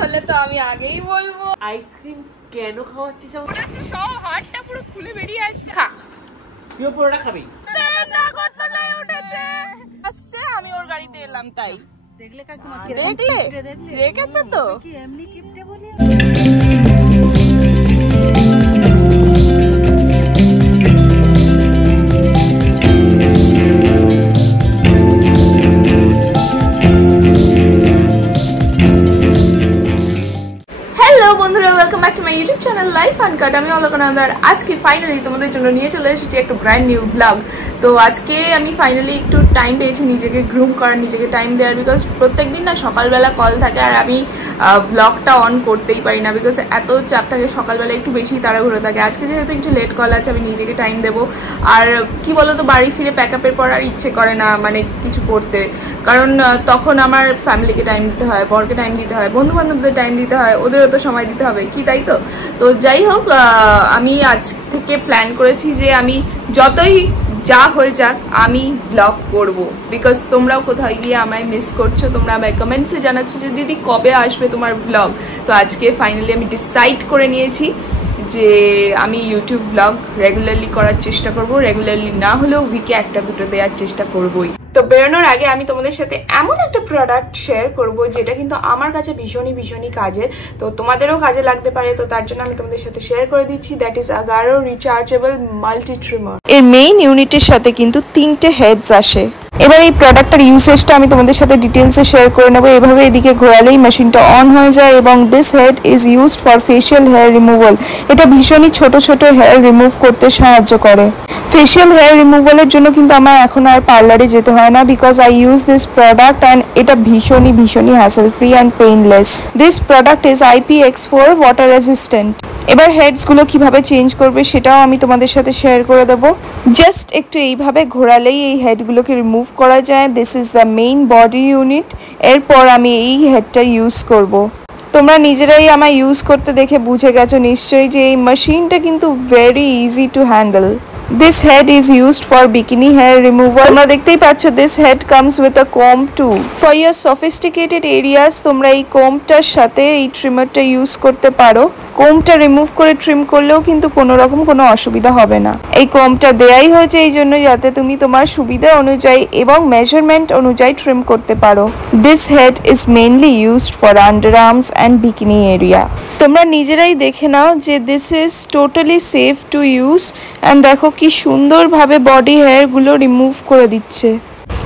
হলে তো আমি আগেই বলবো। আইসক্রিম কেন খাওয়াচ্ছিস? সব হাড়টা পুরো খুলে বেরিয়ে আসছে। খা, তুই পুরোটা খাবি? আসছে, আমি ওর গাড়িতে এলাম তাই। দেখলে রেখেছে তো। কি এমনি কিপটে বলি? বন্ধুরা, welcome back to my YouTube channel life uncut. আমি অলকানন্দার। আজকে ফাইনালি তোমাদের জন্য নিয়ে চলে এসেছি একটা ব্র্যান্ড নিউ ব্লগ। তো আজকে আমি ফাইনালি একটু টাইম পেয়েছি নিজেকে গ্রুম করার, নিজেকে টাইম দেওয়ার। বিকজ প্রত্যেকদিন না সকালবেলা কল থাকে আর আমি ব্লগটা অন করতেই পারি না, বিকজ এত চাপ থাকে সকালবেলা, একটু বেশি তাড়াহুড়ো থাকে। আজকে যেহেতু একটু লেট কল আছে, আমি নিজেকে টাইম দেবো। আর কি বলতো, বাড়ি ফিরে প্যাক আপের পর আর ইচ্ছে করে না মানে কিছু করতে, কারণ তখন আমার ফ্যামিলিকে টাইম দিতে হয়, বরকে টাইম দিতে হয়, বন্ধু বান্ধবদের টাইম দিতে হয়, ওদেরও তো সময় দিতে হবে কি, তাই তো? তো যাই হোক, আমি আজ থেকে প্ল্যান করেছি যে আমি যতই যা হয়ে যাক আমি ব্লগ করব, বিকজ তোমরাও কোথাও গিয়ে আমায় মিস করছো। তোমরা আমায় কমেন্টসে জানাচ্ছো যে দিদি কবে আসবে তোমার ব্লগ। তো আজকে ফাইনালি আমি ডিসাইড করে নিয়েছি যে আমি ইউটিউব ব্লগ রেগুলারলি করার চেষ্টা করব। রেগুলারলি না হলেও উইকে একটা দুটো দেওয়ার চেষ্টা করবই। তো বেরোনোর আগে আমি তোমাদের সাথে এমন একটা প্রোডাক্ট শেয়ার করব যেটা কিন্তু আমার কাছে ভীষণই কাজের, তো তোমাদেরও কাজে লাগতে পারে। তো তার জন্য আমি তোমাদের সাথে শেয়ার করে দিচ্ছি, that is Agaro rechargeable multi trimmer. এর মেইন ইউনিটের সাথে কিন্তু 3টে হেডস আসে। এবার এই প্রোডাক্টটার ইউসেজটা আমি তোমাদের সাথে ডিটেলসে শেয়ার করে নেবো। এভাবে এদিকে ঘোরালেই মেশিনটা অন হয়ে যায় এবং this head is used for facial hair removal. এটা ভীষণই ছোট হেয়ার রিমুভ করতে সাহায্য করে। ফেশিয়াল হেয়ার রিমুভালের জন্য কিন্তু আমার এখন আর পার্লারে যেতে হয় না, because I use this product and এটা ভীষণই hassle free and painless. This product is IPX4 water resistant. এবার হেডসগুলো কিভাবে চেঞ্জ করবে সেটাও আমি তোমাদের সাথে শেয়ার করে দেবো। জাস্ট একটু এইভাবে ঘোরালেই এই হেডগুলোকে রিমুভ করা যায়। This is the main body unit. এরপর আমি এই হেডটা ইউজ করব। তোমরা নিজেরাই আমায় ইউজ করতে দেখে বুঝে গেছো নিশ্চয়ই যে এই মেশিনটা কিন্তু very easy to handle. This head is used for bikini hair removal. তোমরা দেখতেই পাচ্ছ this head comes with a comb too. For your sophisticated areas তোমরা এই কোমটার সাথে এই ট্রিমারটা ইউজ করতে পারো। কোমটা রিমুভ করে ট্রিম করলেও কিন্তু কোনো অসুবিধা হবে না। এই কোমটা দেয়াই হয়েছে এই জন্য যাতে তুমি তোমার সুবিধা অনুযায়ী এবং মেজারমেন্ট অনুযায়ী ট্রিম করতে পারো। This head is mainly used for underarms and bikini area. তোমরা নিজেরাই দেখে নাও যে this is totally safe to use and দেখো কি সুন্দরভাবে বডি হেয়ারগুলো রিমুভ করে দিচ্ছে।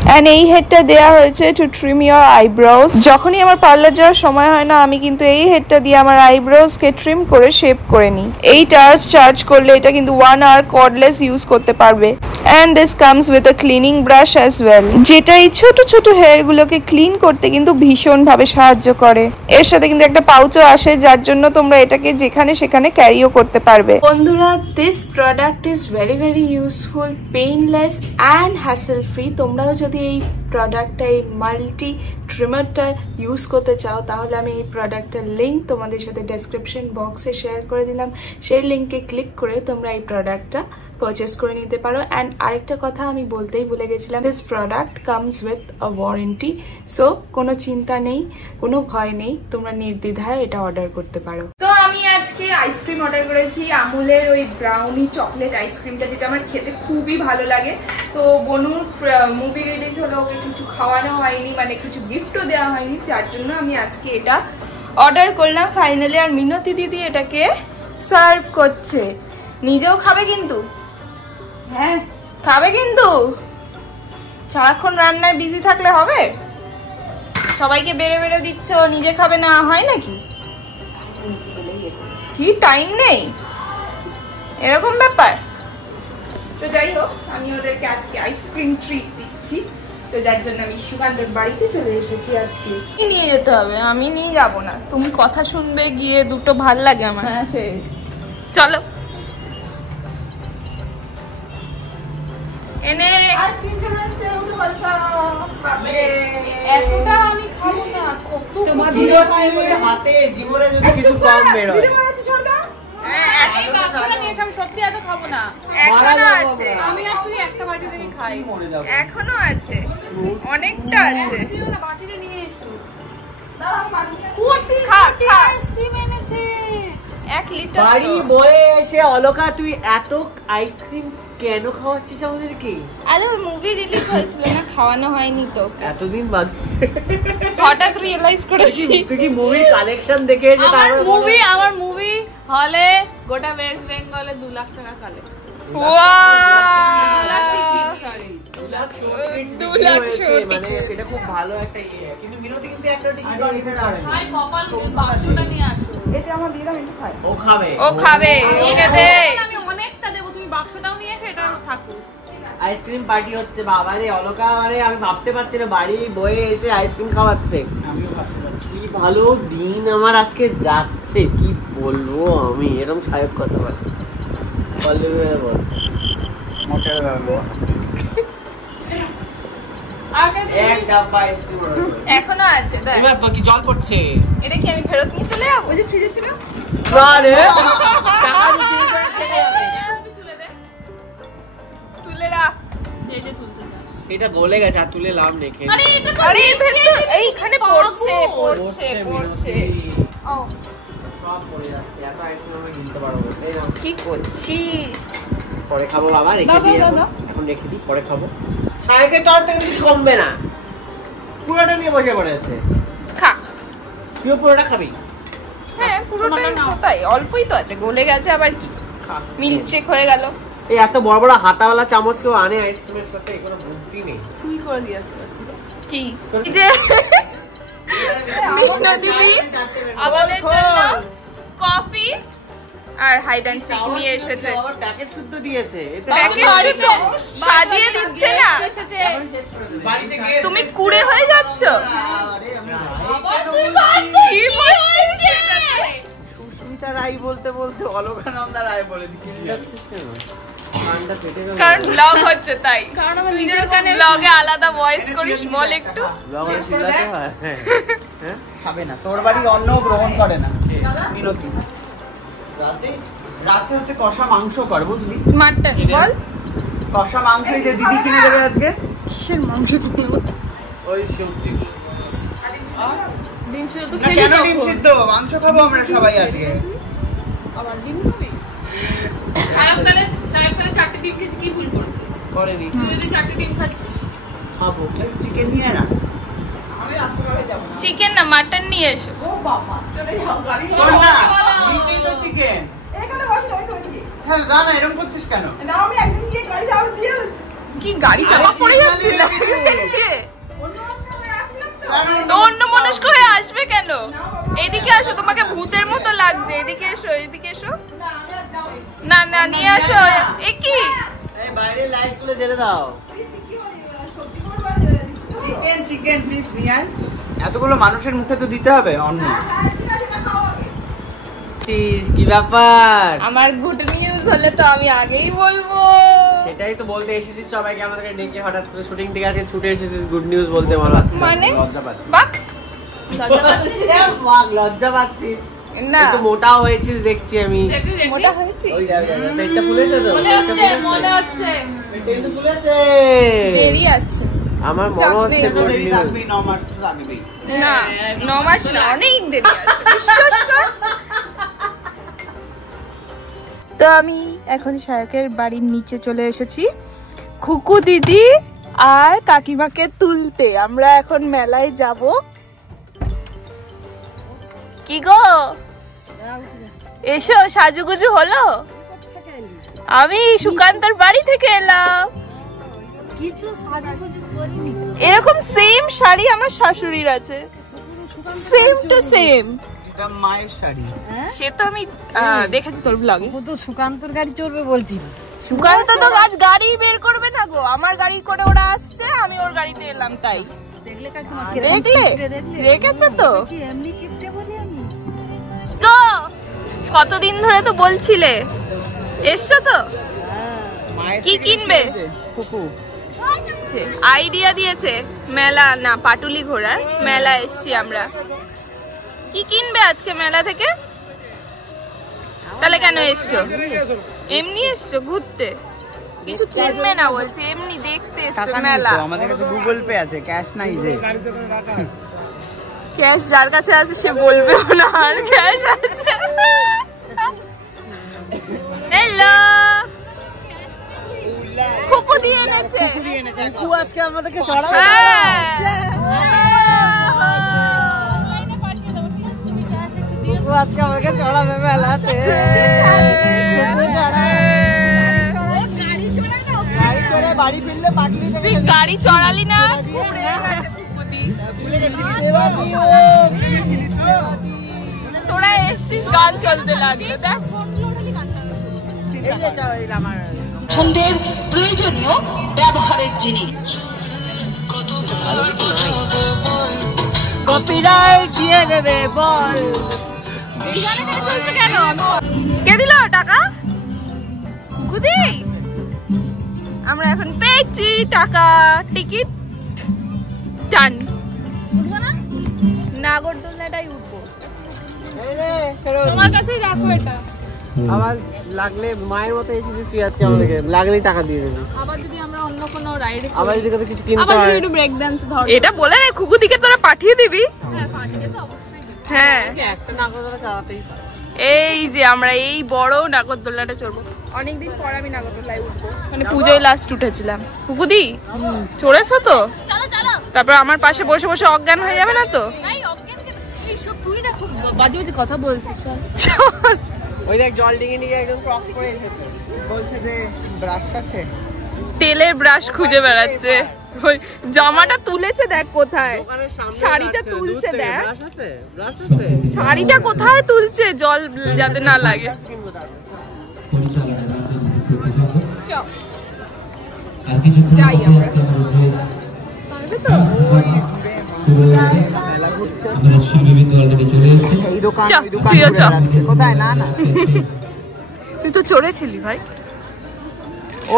অ্যান্ড এই হেডটা দেওয়া হয়েছে টু ট্রিম ইয়োর আইব্রোজ। যখনই আমার পার্লার যাওয়ার সময় হয় না, আমি কিন্তু এই হেডটা দিয়ে আমার আইব্রোজকে ট্রিম করে শেপ করে নিই। 8 hours চার্জ করলে এটা কিন্তু 1 hour কর্ডলেস ইউজ করতে পারবে। And this comes with a cleaning brush as well, যেটা এই ছোট হেয়ারগুলোকে ক্লিন করতে কিন্তু ভীষণভাবে সাহায্য করে। এর সাথে কিন্তু একটা পাউচও আসে, যার জন্য তোমরা এটাকে যেখানে সেখানে ক্যারিও করতে পারবে। বন্ধুরা, this product is very useful, painless and hassle free. তোমরাও যদি এই প্রোডাক্টটা, এই মাল্টি ট্রিমারটা ইউজ করতে চাও, তাহলে আমি এই প্রোডাক্টের লিঙ্ক তোমাদের সাথে ডেসক্রিপশন বক্সে শেয়ার করে দিলাম। সেই লিঙ্কে ক্লিক করে তোমরা এই প্রোডাক্টটা পারচেস করে নিতে পারো। অ্যান্ড আরেকটা কথা আমি বলতেই ভুলে গেছিলাম, this product comes with a warranty. So কোনো চিন্তা নেই, কোনো ভয় নেই, তোমরা নির্দ্বিধায় এটা অর্ডার করতে পারো। তো আমি আজকে আইসক্রিম অর্ডার করেছি, আমুলের ওই ব্রাউনি চকলেট আইসক্রিমটা, যেটা আমার খেতে খুবই ভালো লাগে। তো বনুর মুভি রিলিজ হলো, ওকে কিছু খাওয়ানো হয়নি, মানে কিছু গিফটও দেওয়া হয়নি, যার জন্য আমি আজকে এটা অর্ডার করলাম ফাইনালি। আর মিনতি দিদি এটাকে সার্ভ করছে, নিজেও খাবে কিন্তু। হ্যাঁ খাবে কিন্তু, সারাক্ষণ রান্নায় বিজি থাকলে হবে? সবাইকে বেড়ে দিচ্ছ, নিজে খাবে না, হয় নাকি? কি টাইম নেই, এরকম ব্যাপার? তো যাই হোক, আমি ওদেরকে আজকে আইসক্রিম ট্রিট দিচ্ছি, তো যার জন্য আমি সুকান্তর বাড়িতে চলে এসেছি। আজকে নিয়ে যেতে হবে, আমি নিয়ে যাব না, তুমি কথা শুনবে গিয়ে, দুটো ভাল লাগে আমার। হ্যাঁ সেই, চলো। এনে এতটা আমি খাবো না, কত তোমার হাতে জীবনে যদি কিছু কম বের হয়। সত্যি এত খাবো না, এখনো আছে। আমি আর তুই একটা বাটি থেকে খাই, এখনো আছে, অনেকটা আছে। বাটিটা নিয়ে এসো। খা 1 লিটার বাড়ি বয়ে এসে অলকা তুই এত আইসক্রিম কেন খাওয়াচ্ছিস আমাদেরকে? আরে ওই মুভি রিলিজ হয়েছিল না, খাওয়ানো হয়নি তো এতদিন বাদ হঠাৎ রিয়েলাইজ করেছি। তুই কি মুভি কালেকশন দেখে এসে আমার মুভি হলে গোটা ওয়েস্ট বেঙ্গলে 2 লাখ টাকা কালেক্ট। মানে এটা খুব ভালো একটা ইয়ে, কিন্তু মিনতি কিন্তু একটা টিকিট ভাই কপাল বাক্সটা নিয়ে আসো। এটা আমার দিয়ে দাও, একটু খাই। ও খাবে ওকে দে। আমি অনেকটা দেব, তুমি বাক্সটাও নিয়ে এসে এটা থাকুক। আইসক্রিম পার্টি হচ্ছে বাবারে অলকা, মানে আমি ভাবতে পারছি না বাড়ি বয়ে এসে আইসক্রিম খাওয়াচ্ছে। আমিও ভাবতে পারছি কি ভালো দিন আমার আজকে যাচ্ছে, কি বলবো আমি, এরকম সায়ক কথা বল বল মোটের ব্যাপার। এক ডাব্বা আইসক্রিম এখনো আছে দেখ। এবার বাকি জল পড়ছে। এটা কি আমি ফেরত নিয়ে চলে যাব? ওই যে ফ্রিজে ছিল। আরে টাকা দিতে চলে যাবে। তুলে রাখ। যে তুলতে চাস। এটা গলে গেছে, আর তুলে লাভ নেই। আরে এটা তো এইখানে পড়ছে। ও সব পড়ে যাচ্ছে, এত আইসক্রিম আমি কিনতে পারবো না। এই নাও। কি করছিস? পরে খাবো বাবা, রেখে দিই এখন রেখে দিই, পরে খাবো। সাহেবের তরফ থেকে কিছু কমবে না, পুরোটা নিয়ে বসে পড়েছে। খা। তুইও পুরোটা খাবি? হ্যাঁ পুরোটাই কোথায়, অল্পই তো আছে, গলে গেছে আবার কি, মিল্কশেক হয়ে গেল। এই এত বড় বড় হাতাওয়ালা চামচ কেউ আনে আইসক্রিমের সাথে, কোনো বুদ্ধি নেই। তুই করে দিয়েছিস কি? এই যে মিষ্টি দিদি আমাদের জন্য কফি আর হাইড অ্যান্ড সিক নিয়ে এসেছে। আবার প্যাকেট শুদ্ধ দিয়েছে, প্যাকেট শুদ্ধ সাজিয়ে দিচ্ছে না। তুমি কুড়ে হয়ে যাচ্ছ। কি বলছিস? সুস্মিতা রায় বলতে বলতে অলকানন্দা রায় বলে দিচ্ছিস কেন? কারণ ব্লগ হচ্ছে তাই, তুই যে ব্লগে আলাদা ভয়েস করিস, বল একটু। খাবে না, তোর বাড়ির অন্ন গ্রহণ করে না মিনতি। রাতে হচ্ছে কষা মাংস কর, বুঝলি? মাটন বল। কষা মাংস যে দিদি কিনে দেবে আজকে। কিসের মাংস কিনবো? ওই সবজি। ডিম সিদ্ধ তো না, খেলি কেন তো। ডিম সিদ্ধ? মাংস খাবো আমরা সবাই আজকে। আবার ডিম খাবি? সায়ক তাহলে 4টে ডিম খেয়েছে, কি ভুল করেছে? করেনি। তুই যদি 4টে ডিম খাচ্ছিস খাবো, চিকেন নিয়ে না। চিকেন না মাটন নিয়ে এসো। ও বাবা, চলে যাও, গাড়ি চল না, নিচেই তো চিকেন। এখানে বসে ওই তো ওইদিকে। হ্যাঁ যা না, এরকম করছিস কেন? না আমি একদিন গিয়ে গাড়ি চাপা দিয়ে। কি গাড়ি চাপা পড়ে যাচ্ছিল? তো অন্য মনস্ক হয়ে আসবে কেন? এদিকে আসো, তোমাকে ভূতের মতো লাগছে। এদিকে এসো, এদিকে এসো। না না নিয়ে আসো। এ কি? এই বাইরে লাইট তুলে জ্বেলে দাও। চিকেন চিকেন প্লিজ নিয়ে আয়। এতগুলো মানুষের মুখে তো দিতে হবে অন্ন। কি ব্যাপার? আমার গুড নিউজ হলে তো আমি আগেই বলবো। সেটাই তো বলতে এসেছিস সবাইকে, আমাদেরকে ডেকে হঠাৎ করে শুটিং থেকে আজকে ছুটে এসেছিস, গুড নিউজ বলতে মনে হচ্ছে। মানে লজ্জা পাচ্ছি। বাক লজ্জা পাচ্ছিস না, একটু মোটা হয়েছিস দেখছি আমি। মোটা হয়েছি। ওই পেটটা ফুলেছে তো? মনে হচ্ছে পেটটা কিন্তু ফুলেছে। বেরিয়ে আছে। আমার মনে হচ্ছে গুড নিউজ। লাগবে 9 মাস তো লাগবেই। না 9 মাস না, অনেক দেরি আছে, বিশ্বাস কর। তো আমি এখন সায়কের বাড়ির নিচে চলে এসেছি খুকু দিদি আর কাকিমাকে তুলতে। আমরা এখন মেলায় যাব। কি গো এসো, সাজুগুজু হলো? আমি সুকান্তর বাড়ি থেকে এলাম। কিছু সাজুগুজু করিনি, এরকম সেম শাড়ি আমার শাশুড়ির আছে, সেম টু সেম। এটা মায়ের শাড়ি। সে তো আমি দেখেছি তোর ব্লগে। ও তো সুকান্তর গাড়ি চড়বে বলছিল। সুকান্ত তো আজ গাড়ি বের করবে না গো, আমার গাড়ি করে ওরা আসছে, আমি ওর গাড়িতে এলাম তাই। দেখলে কাকিমা, দেখলে রেখেছে তো কি এমনি কিপটে বলি আমি? তো কতদিন ধরে তো বলছিলে, এসছো তো? কি কিনবে? কুকু আইডিয়া দিয়েছে মেলা না পাটুলি ঘোড়ার মেলা এসছি আমরা। কি কিনবে আজকে মেলা থেকে? তাহলে কেন এসছো? এমনি এসছো ঘুরতে? কিছু কিনবে না বলছে, এমনি দেখতে এসছো মেলা। আমাদের কাছে গুগল পে আছে, ক্যাশ নাই যে। ক্যাশ যার কাছে আছে সে বলবেও না আর ক্যাশ আছে। হ্যালো কুকু দিয়ে এনেছে কুকু আজকে আমাদেরকে চড়াবে। কুকু আজকে আমাদেরকে চড়াবে মেলাতে। গাড়ি চড়ে বাড়ি ফিরলে পাটলি তুই গাড়ি চড়ালি না খুব রেগে গেছে কুকুদি। তোরা এসছিস গান চলতে লাগলো দেখ পছন্দের প্রয়োজনীয় ব্যবহারের জিনিস। কপিরাইট দিয়ে দেবে বল। কে দিল টাকা? কুকুদি আমরা এখন পেয়েছি টাকা, টিকিট ডান। উঠবো না, নাগরদোলনাটাই উঠবো। তোমার কাছেই রাখো এটা। আবার লাগলে মায়ের মতো এসে তুই আজকে আমাদেরকে লাগলেই টাকা দিয়ে দেবে। আবার যদি আমরা অন্য কোনো রাইড আবার যদি কিছু কিনতে আবার যদি একটু ব্রেক ডান্স ধর, এটা বলে রে কুকুদিকে তোরা পাঠিয়ে দিবি। হ্যাঁ পাঠিয়ে তো অবশ্যই। হ্যাঁ একটা নাগরদোলা চালাতেই পারে। এই যে আমরা এই বড় নাগরদোলনাটা চড়বো। অনেকদিন পর আমি নাগরদোলায় উঠবো, মানে পুজোয় লাস্ট উঠেছিলাম। কুকুদি চড়েছো তো? তারপর আমার পাশে বসে বসে অজ্ঞান হয়ে যাবে না তো? তুই না খুব বাজে বাজে কথা বলছিস। ওই দেখ জল ডিঙে নিয়ে একদম ক্রস করে এসেছে, বলছে যে ব্রাশ আছে, তেলের ব্রাশ খুঁজে বেড়াচ্ছে। ওই জামাটা তুলেছে দেখ কোথায়, শাড়িটা তুলছে দেখ, শাড়িটা কোথায় তুলছে জল যাতে না লাগে। যাই আমরা তুই তো চড়েছিলি ভাই।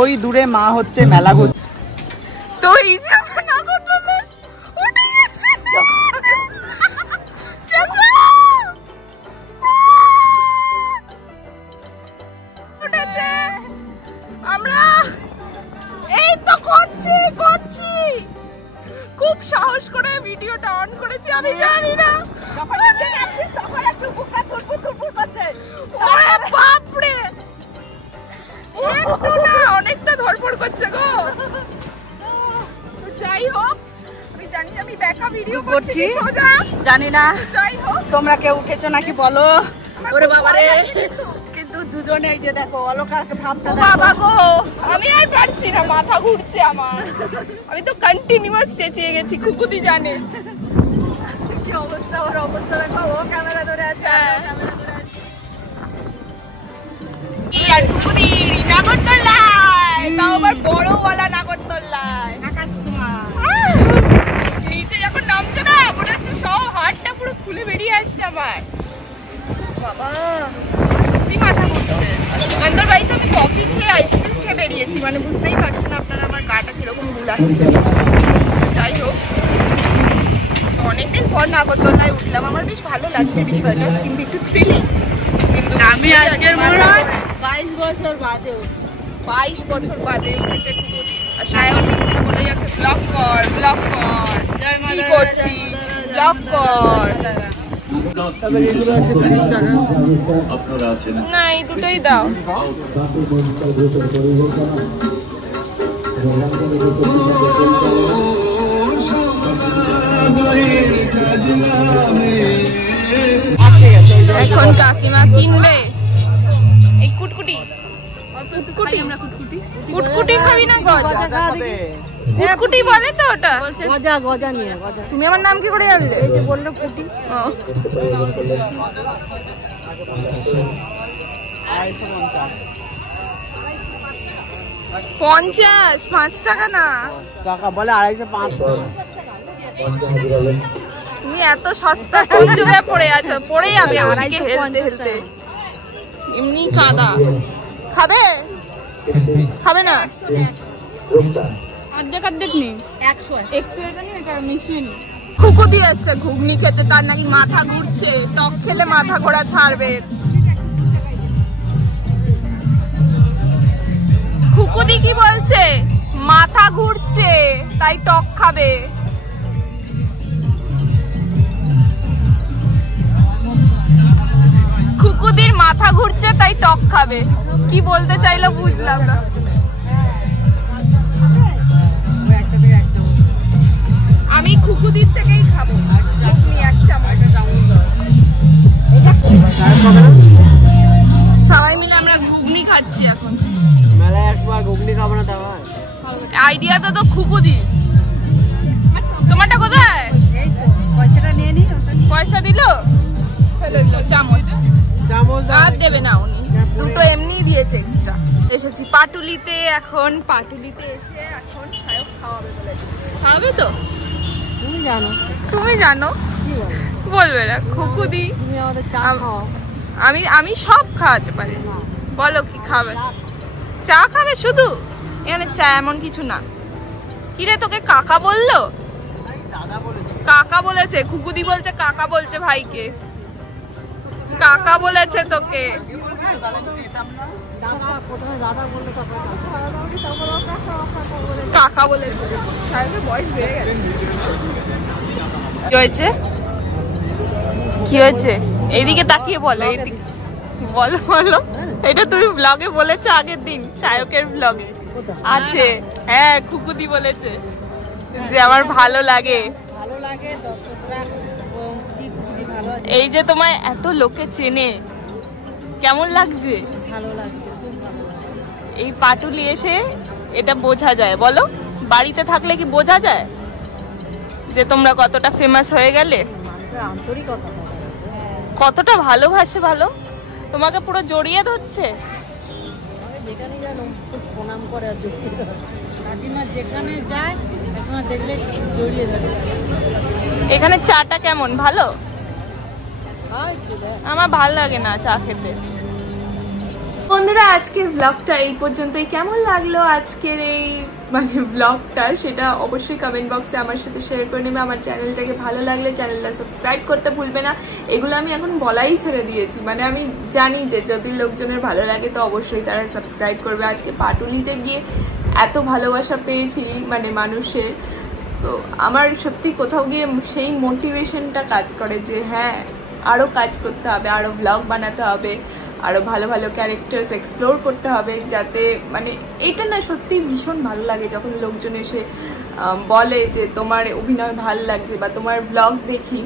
ওই দূরে মা হচ্ছে মেলা ঘুর। তো এই যে নাগরদোলা উঠে গেছে। উঠেছে, আমরা এই তো করছি খুব সাহস করে ভিডিওটা অন করেছি। আমি জানি না তখন একটু বুকা থুরপুর করছে। ওরে বাপ রে, একটু না অনেকটা ধরপড় করছে গো। যাই হোক আমি জানি আমি ব্যাকা ভিডিও করছি সোজা জানি না যাই হোক তোমরা কেউ উঠেছো নাকি বলো। ওরে বাবা রে, কিন্তু দুজনে এই যে দেখো অলকার ভাবটা দেখো। বাবা গো আমি আর পারছি না, মাথা ঘুরছে আমার। আমি তো কন্টিনিউয়াস চেঁচিয়ে গেছি, কুকুদি জানে কি অবস্থা, ওর অবস্থা দেখো। ও ক্যামেরা ধরে আছে, কি আর কুকুদি নাগরদোলায়, তাও আবার বড়ওয়ালা নাগরদোলায়। নিচে যখন নামছে না মনে হচ্ছে সব হাড়টা পুরো খুলে বেরিয়ে আসছে আমার। বাবা সত্যি মাথা ঘুরছে। আর সুকান্তর বাড়িতে আমি কফি খেয়ে আইসক্রিম খেয়ে বেরিয়েছি, মানে বুঝতেই পারছেন আপনারা আমার গাটা কিরকম গুলাচ্ছে। যাই হোক অনেকদিন পর নাগরদোলায় উঠলাম, আমার বেশ ভালো লাগছে বিষয়টা, কিন্তু একটু থ্রিলিং। কিন্তু আমি আজকের মনে হয় 22 বছর বাদে 22 বছর বাদে উঠেছে কুকুরি। আর সায়ন নিচ থেকে বলে যাচ্ছে ব্লগ কর কি করছিস, ব্লগ কর। না এই দুটোই দাও। এখন কাকিমা কিনবে এই কুটকুটি। কুটকুটি খাবি না গজা? কুটকুটি বলে তো ওটা। গজা নিয়ে গজা। তুমি আমার নাম কি করে জানলে? এই যে বললো কুটি। 50 5 টাকা না টাকা বলে 250 তুমি এত সস্তা কোন যুগে পড়ে আছো? পড়ে যাবে ওদিকে হেলতে হেলতে। এমনি কাদা খাবে খাবে না? অর্ধেক নেই 100 একটু এটা নিয়ে এটা মিশিয়ে নি। কুকুদি এসছে ঘুগনি খেতে, তার নাকি মাথা ঘুরছে, টক খেলে মাথা ঘোরা ছাড়বে। কুকুদি কি বলছে? মাথা ঘুরছে তাই টক খাবে। কুকুদির মাথা ঘুরছে তাই টক খাবে, কি বলতে চাইলো বুঝলাম না। আমি খুকুদির থেকেই খাবো এক চামচ। সবাই মিলে আমরা ঘুগনি খাচ্ছি এখন। মেলায় একবার ঘুগনি খাবো না তাও আইডিয়া তো খুকুদি। তোমারটা কোথায়? পয়সাটা নিয়ে নি। পয়সা দিল, ফেলে দিল চামচ। চামচ আর দেবে না উনি, দুটো এমনি দিয়েছে এক্সট্রা। এসেছি পাটুলিতে, এখন পাটুলিতে এসে এখন সায়ক খাওয়াবে বলেছে। খাওয়াবে তো? তুমি জানো বলবে না খুকুদি। আমি সব খাওয়াতে পারি। বলো কি খাবে? চা খাবে শুধু? এখানে চা এমন কিছু না। কিরে তোকে কাকা বললো? কাকা বলেছে, খুকুদি বলছে কাকা বলছে ভাইকে, কাকা বলেছে তোকে। কাকা বলেছে। বয়স বেড়ে গেছে। কি হয়েছে? কি হয়েছে? এইদিকে তাকিয়ে বলো, এইদিকে বলো বলো। এটা তুমি ব্লগে বলেছো আগের দিন, সায়কের ব্লগে আছে। হ্যাঁ খুকুদি বলেছে যে আমার ভালো লাগে। এই যে তোমায় এত লোকে চেনে, কেমন লাগছে? এই পাটুলি এসে এটা বোঝা যায়। বলো, বাড়িতে থাকলে কি বোঝা যায় যে তোমরা কতটা ফেমাস হয়ে গেলে? কতটা ভালোবাসে, ভালো তোমাকে পুরো জড়িয়ে ধরছে। এখানে চাটা কেমন? ভালো? আমার ভালো লাগে না চা খেতে। বন্ধুরা আজকের ব্লগটা এই পর্যন্তই। কেমন লাগলো আজকের এই ব্লগটা সেটা অবশ্যই কমেন্ট বক্সে আমার সাথে শেয়ার করে নেবে। আমার চ্যানেলটাকে ভালো লাগলে চ্যানেলটা সাবস্ক্রাইব করতে ভুলবে না। এগুলো আমি এখন বলাই ছেড়ে দিয়েছি, আমি জানি যে যদি লোকজনের ভালো লাগে তো অবশ্যই তারা সাবস্ক্রাইব করবে। আজকে পাটুলিতে গিয়ে এত ভালোবাসা পেয়েছি মানুষের, তো আমার সত্যি কোথাও গিয়ে সেই মোটিভেশনটা কাজ করে যে হ্যাঁ আরো কাজ করতে হবে, আরো ব্লগ বানাতে হবে, আরো ভালো ভালো ক্যারেক্টার্স এক্সপ্লোর করতে হবে, যাতে এটা না সত্যি ভীষণ ভালো লাগে যখন লোকজন এসে বলে যে তোমার অভিনয় ভালো লাগছে বা তোমার ব্লগ দেখি,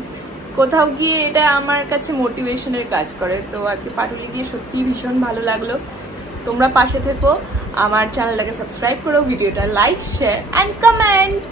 কোথাও গিয়ে এটা আমার কাছে মোটিভেশনের কাজ করে। তো আজকে পাটুলি গিয়ে সত্যি ভীষণ ভালো লাগলো। তোমরা পাশে থেকো, আমার চ্যানেলটাকে সাবস্ক্রাইব করো, ভিডিওটা লাইক শেয়ার অ্যান্ড কমেন্ট।